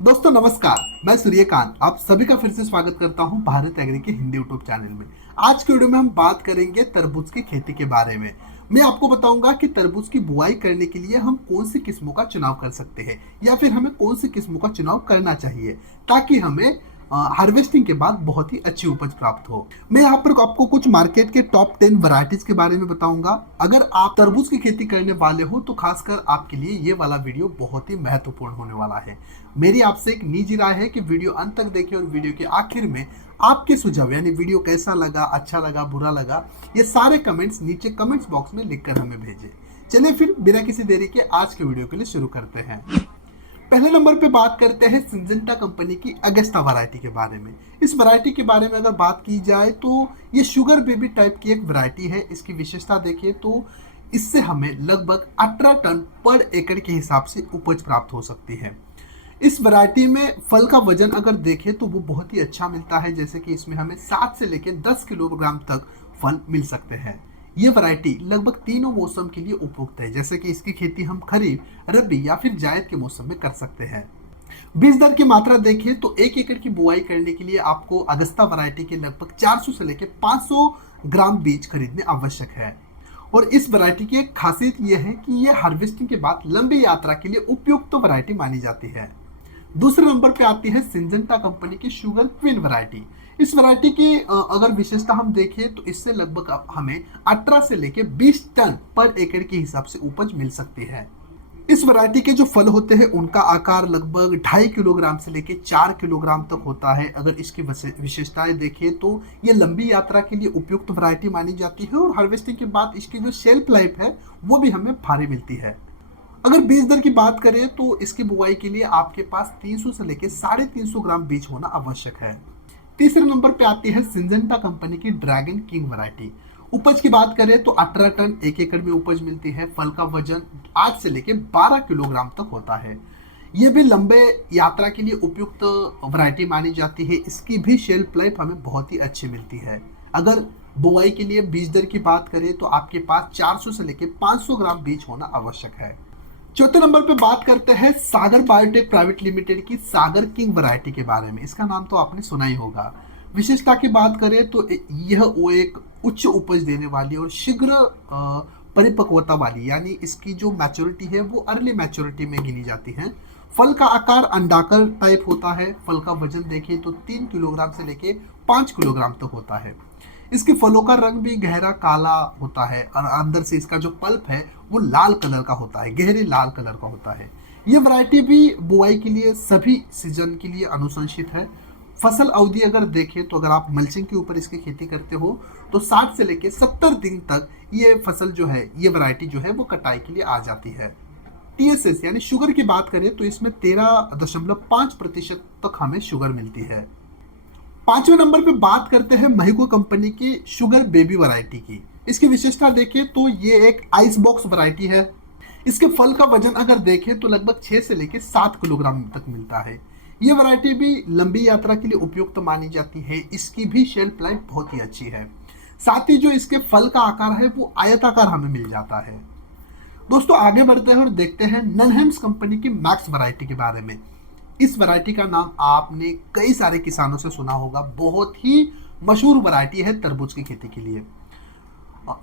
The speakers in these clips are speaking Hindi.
दोस्तों नमस्कार, मैं सूर्यकांत आप सभी का फिर से स्वागत करता हूं भारत एग्री के हिंदी यूट्यूब चैनल में। आज के वीडियो में हम बात करेंगे तरबूज की खेती के बारे में। मैं आपको बताऊंगा कि तरबूज की बुआई करने के लिए हम कौन सी किस्मों का चुनाव कर सकते हैं या फिर हमें कौन सी किस्मों का चुनाव करना चाहिए ताकि हमें हार्वेस्टिंग के बाद बहुत ही अच्छी उपज प्राप्त हो। मैं यहाँ पर आपको कुछ मार्केट के टॉप 10 वैरायटीज के बारे में बताऊंगा। अगर आप तरबूज की खेती करने वाले हो तो खासकर आपके लिए ये वाला वीडियो बहुत ही महत्वपूर्ण होने वाला है। मेरी आपसे एक निजी राय है कि वीडियो अंत तक देखें और वीडियो के आखिर में आपके सुझाव यानी वीडियो कैसा लगा, अच्छा लगा, बुरा लगा, ये सारे कमेंट्स नीचे कमेंट्स बॉक्स में लिखकर हमें भेजें। चलिए फिर बिना किसी देरी के आज के वीडियो के लिए शुरू करते हैं। पहले नंबर पे बात करते हैं सिंजेंटा कंपनी की अगस्ता वैरायटी के बारे में। इस वैरायटी के बारे में अगर बात की जाए तो ये शुगर बेबी टाइप की एक वैरायटी है। इसकी विशेषता देखिए तो इससे हमें लगभग 18 टन पर एकड़ के हिसाब से उपज प्राप्त हो सकती है। इस वैरायटी में फल का वजन अगर देखें तो वो बहुत ही अच्छा मिलता है, जैसे कि इसमें हमें 7 से लेकर 10 किलोग्राम तक फल मिल सकते हैं। ये वैरायटी लगभग तीनों मौसम के लिए उपयुक्त है, जैसे कि इसकी खेती हम खरीफ, रबी या फिर जायद के मौसम में कर सकते हैं। बीज दर की मात्रा देखें तो 1 एकड़ की बुआई करने के लिए आपको अगस्ता वैरायटी के लगभग 400 से लेकर 500 ग्राम बीज खरीदने आवश्यक है। और इस वैरायटी की एक खासियत यह है कि यह हार्वेस्टिंग के बाद लंबी यात्रा के लिए उपयुक्त वैरायटी मानी जाती है। दूसरे नंबर पे आती है सिंजेंटा कंपनी की शुगर क्वीन वैरायटी। इस वैरायटी की अगर विशेषता हम देखें तो इससे लगभग हमें 18 से लेकर 20 टन पर एकड़ के हिसाब से उपज मिल सकती है। इस वैरायटी के जो फल होते हैं उनका आकार लगभग 2.5 किलोग्राम से लेकर 4 किलोग्राम तक होता है। अगर इसकी विशेषताएं देखें तो ये लंबी यात्रा के लिए उपयुक्त वैरायटी मानी जाती है और हार्वेस्टिंग के बाद इसकी जो शेल्फ लाइफ है वो भी हमें भारी मिलती है। अगर बीज दर की बात करें तो इसकी बुआई के लिए आपके पास 300 से लेकर 350 ग्राम बीज होना आवश्यक है। तीसरे नंबर पे आती है सिंजेंटा कंपनी की ड्रैगन किंग वैरायटी। उपज की बात करें तो 18 टन 1 एकड़ में उपज मिलती है। फल का वजन 8 से लेकर 12 किलोग्राम तक होता है। ये भी लंबे यात्रा के लिए उपयुक्त वैरायटी मानी जाती है। इसकी भी शेल्फ लाइफ हमें बहुत ही अच्छी मिलती है। अगर बुआई के लिए बीज दर की बात करें तो आपके पास 400 से लेकर 500 ग्राम बीज होना आवश्यक है। चौथे नंबर पे बात करते हैं सागर बायोटेक प्राइवेट लिमिटेड की सागर किंग वैरायटी के बारे में। इसका नाम तो आपने सुना ही होगा। विशेषता की बात करें तो यह वो एक उच्च उपज देने वाली और शीघ्र परिपक्वता वाली यानी इसकी जो मैच्योरिटी है वो अर्ली मैच्योरिटी में गिनी जाती है। फल का आकार अंडाकार टाइप होता है। फल का वजन देखें तो 3 किलोग्राम से लेके 5 किलोग्राम तक होता है। इसके फलों का रंग भी गहरा काला होता है और अंदर से इसका जो पल्प है वो लाल कलर का होता है, गहरे लाल कलर का होता है। ये वैरायटी भी बुआई के लिए सभी सीजन के लिए अनुशंसित है। फसल अवधि अगर देखें तो अगर आप मल्चिंग के ऊपर इसकी खेती करते हो तो 60 से लेकर 70 दिन तक ये फसल जो है, ये वैरायटी जो है वो कटाई के लिए आ जाती है। टीएसएस यानी शुगर की बात करें तो इसमें 13.5% तक हमें शुगर मिलती है। पांचवें नंबर पे बात करते हैं महिको कंपनी की शुगर बेबी वैरायटी की। इसकी विशेषता देखें तो ये एक आइस बॉक्स वैरायटी है। इसके फल का वजन अगर देखें तो लगभग 6 से लेकर 7 किलोग्राम तक मिलता है। ये वैरायटी भी लंबी यात्रा के लिए उपयुक्त मानी जाती है। इसकी भी शेल्फ लाइफ बहुत ही अच्छी है। साथ ही जो इसके फल का आकार है वो आयताकार हमें मिल जाता है। दोस्तों आगे बढ़ते हैं और देखते हैं ननहेम्स कंपनी की मैक्स वैरायटी के बारे में। इस वैरायटी का नाम आपने कई सारे किसानों से सुना होगा। बहुत ही मशहूर वैरायटी है तरबूज की खेती के लिए।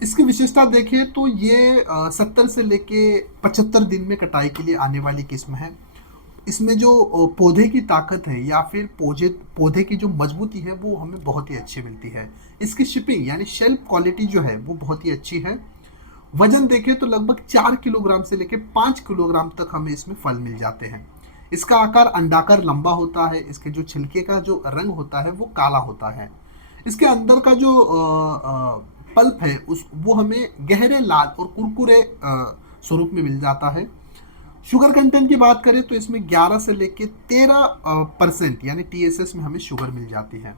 इसकी विशेषता देखें तो ये 70 से लेके 75 दिन में कटाई के लिए आने वाली किस्म है। इसमें जो पौधे की ताकत है या फिर पौधे की जो मजबूती है वो हमें बहुत ही अच्छी मिलती है। इसकी शिपिंग यानी शेल्फ क्वालिटी जो है वो बहुत ही अच्छी है। वजन देखें तो लगभग 4 किलोग्राम से लेकर 5 किलोग्राम तक हमें इसमें फल मिल जाते हैं। इसका आकार अंडाकार लंबा होता है। इसके जो छिलके का जो रंग होता है वो काला होता है। इसके अंदर का जो पल्प है वो हमें गहरे लाल और कुरकुरे स्वरूप में मिल जाता है। शुगर कंटेंट की बात करें तो इसमें 11 से लेकर 13% यानी टीएसएस में हमें शुगर मिल जाती है।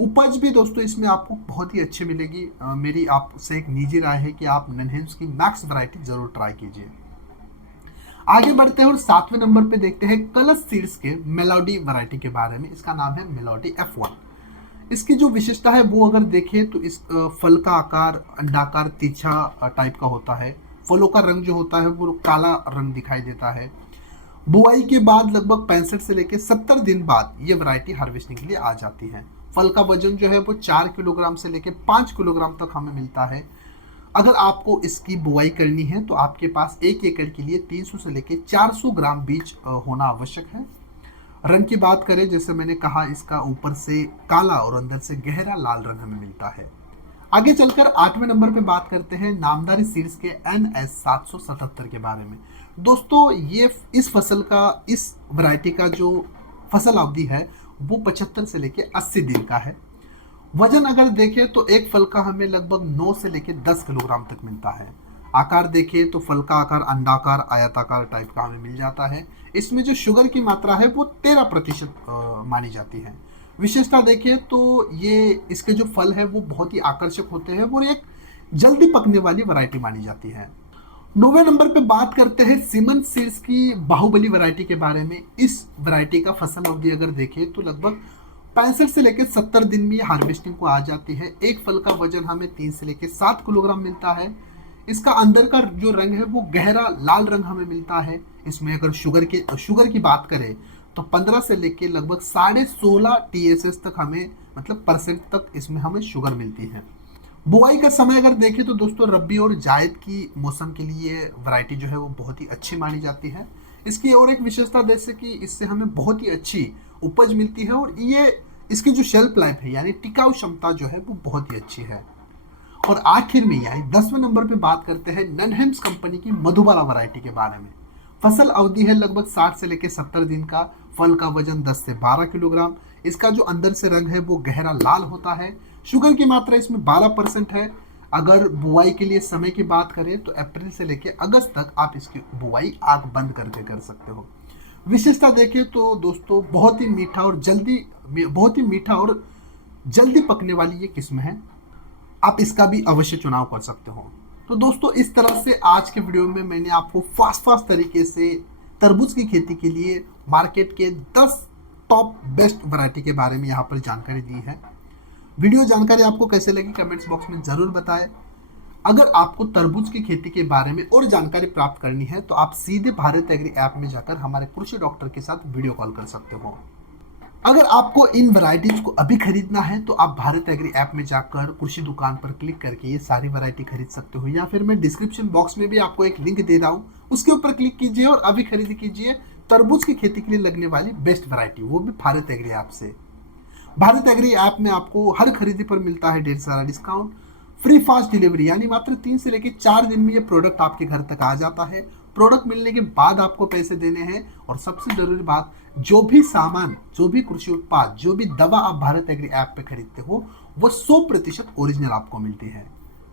उपज भी दोस्तों इसमें आपको बहुत ही अच्छी मिलेगी। मेरी आपसे एक निजी राय है कि आप ननहेम्स की मैक्स वैरायटी जरूर ट्राई कीजिए। आगे बढ़ते हैं और 7वें नंबर पे देखते हैं कलश सीड्स के मेलोडी वैरायटी के बारे में। इसका नाम है मेलोडी F1। इसकी जो विशेषता है वो अगर देखें तो इस फल का आकार अंडाकार तीछा टाइप का होता है। फलों का रंग जो होता है वो काला रंग दिखाई देता है। बुआई के बाद लगभग 65 से लेकर 70 दिन बाद ये वैरायटी हार्वेस्टिंग के लिए आ जाती है। फल का वजन जो है वो 4 किलोग्राम से लेकर 5 किलोग्राम तक हमें मिलता है। अगर आपको इसकी बुआई करनी है तो आपके पास 1 एकड़ के लिए 300 से लेकर 400 ग्राम बीज होना आवश्यक है। रंग की बात करें, जैसे मैंने कहा, इसका ऊपर से काला और अंदर से गहरा लाल रंग हमें मिलता है। आगे चलकर 8वें नंबर पे बात करते हैं नामदारी सीड्स के NS 777 के बारे में। दोस्तों ये इस फसल का, इस वैरायटी का जो फसल अवधि है वो 75 से लेकर 80 दिन का है। वजन अगर देखें तो एक फल का हमें लगभग 9 से लेकर 10 किलोग्राम तक मिलता है। आकार देखें तो फल का आकार अंडाकार आयताकार टाइप का हमें मिल जाता है। इसमें जो शुगर की मात्रा है वो 13% मानी जाती है। विशेषता देखें तो ये इसके जो फल है वो बहुत ही आकर्षक होते हैं और एक जल्दी पकने वाली वैरायटी मानी जाती है। 9वें नंबर पे बात करते हैं सीमन सीड्स की बाहुबली वैरायटी के बारे में। इस वैरायटी का फसल अवधि अगर देखें तो लगभग 65 से लेकर 70 दिन में हार्वेस्टिंग को आ जाती है। एक फल का वजन हमें 3 से लेकर 7 किलोग्राम मिलता है। इसका अंदर का जो रंग है वो गहरा लाल रंग हमें मिलता है। इसमें अगर शुगर की बात करें तो 15 से लेकर लगभग 16.5 TSS तक हमें, मतलब परसेंट तक इसमें हमें शुगर मिलती है। बुआई का समय अगर देखें तो दोस्तों रबी और जायद की मौसम के लिए वैरायटी जो है वो बहुत ही अच्छी मानी जाती है। इसकी और एक विशेषता जैसे कि इससे हमें बहुत ही अच्छी उपज मिलती है और ये इसकी जो शेल्फ लाइफ है यानी टिकाऊ क्षमता जो है वो बहुत ही अच्छी है। और आखिर में यानी 10वें नंबर पे बात करते हैं ननहेम्स कंपनी की मधुबाला वैरायटी के बारे में। फसल अवधि है लगभग 60 से लेकर 70 दिन का। फल का वजन 10 से 12 किलोग्राम। इसका जो अंदर से रंग है वो गहरा लाल होता है। शुगर की मात्रा इसमें 12% है। अगर बुआई के लिए समय की बात करें तो अप्रैल से लेकर अगस्त तक आप इसकी बुआई आग बंद करके कर सकते हो। विशेषता देखें तो दोस्तों बहुत ही मीठा और जल्दी पकने वाली ये किस्म है। आप इसका भी अवश्य चुनाव कर सकते हो। तो दोस्तों इस तरह से आज के वीडियो में मैंने आपको फास्ट तरीके से तरबूज की खेती के लिए मार्केट के 10 टॉप बेस्ट वैरायटी के बारे में यहाँ पर जानकारी दी है। वीडियो जानकारी आपको कैसे लगी कमेंट्स बॉक्स में ज़रूर बताएं। अगर आपको तरबूज की खेती के बारे में और जानकारी प्राप्त करनी है तो आप सीधे भारत एग्री ऐप में जाकर हमारे कृषि डॉक्टर के साथ वीडियो कॉल कर सकते हो। अगर आपको इन वैरायटीज को अभी खरीदना है तो आप भारत एग्री ऐप में जाकर कृषि दुकान पर क्लिक करके ये सारी वैरायटी खरीद सकते हो, या फिर मैं डिस्क्रिप्शन बॉक्स में भी आपको एक लिंक दे रहा हूँ, उसके ऊपर क्लिक कीजिए और अभी खरीद कीजिए तरबूज की खेती के लिए लगने वाली बेस्ट वैरायटी, वो भी भारत एग्री ऐप से। भारत एग्री ऐप में आपको हर खरीदी पर मिलता है ढेर सारा डिस्काउंट, फ्री फास्ट डिलीवरी, यानी मात्र 3 से लेकर 4 दिन में ये प्रोडक्ट आपके घर तक आ जाता है। प्रोडक्ट मिलने के बाद आपको पैसे देने हैं। और सबसे जरूरी बात, जो भी सामान, जो भी कृषि उत्पाद, जो भी दवा आप भारत एग्री ऐप पे खरीदते हो वो 100% ओरिजिनल आपको मिलती है।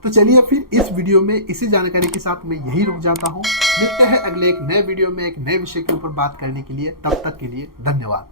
तो चलिए फिर इस वीडियो में इसी जानकारी के साथ मैं यही रुक जाता हूँ। मिलते हैं अगले एक नए वीडियो में एक नए विषय के ऊपर बात करने के लिए। तब तक के लिए धन्यवाद।